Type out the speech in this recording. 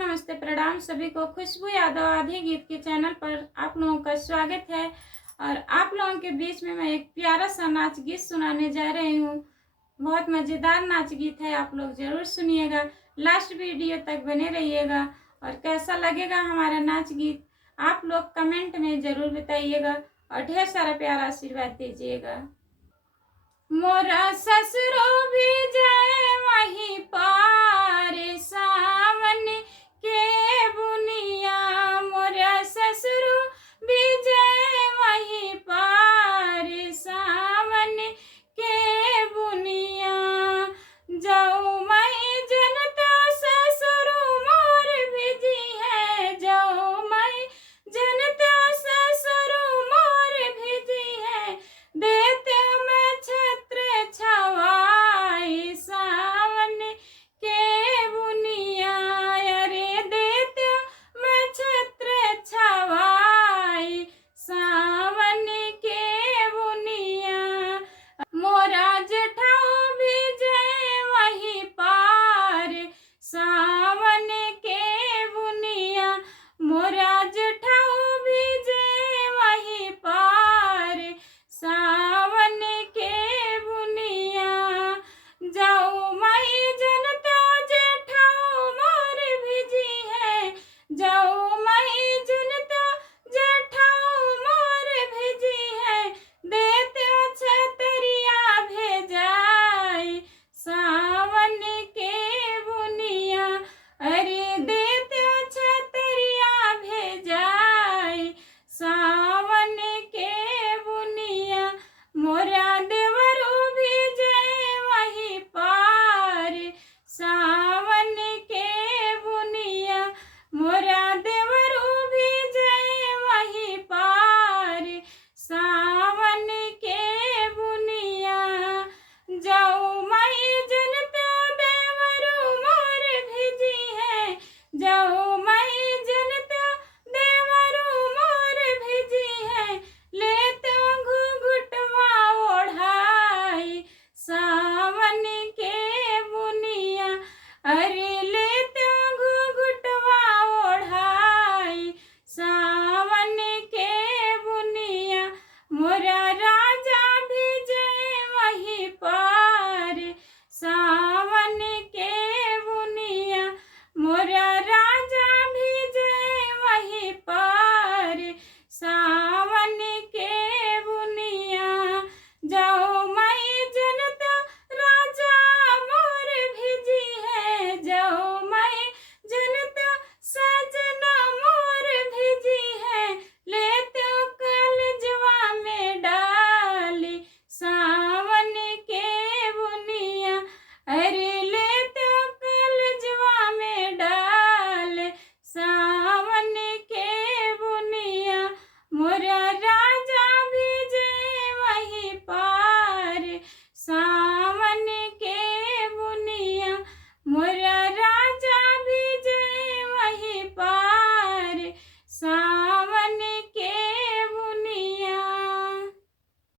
नमस्ते प्रणाम सभी को। खुशबू यादव आधी गीत के चैनल पर आप लोगों का स्वागत है। और आप लोगों के बीच में मैं एक प्यारा सा नाच गीत सुनाने जा रही हूँ। बहुत मज़ेदार नाच गीत है, आप लोग ज़रूर सुनिएगा, लास्ट वीडियो तक बने रहिएगा। और कैसा लगेगा हमारा नाच गीत आप लोग कमेंट में ज़रूर बताइएगा और ढेर सारा प्यारा आशीर्वाद दीजिएगा। मोरा ससुरो भी जाए वहीं पार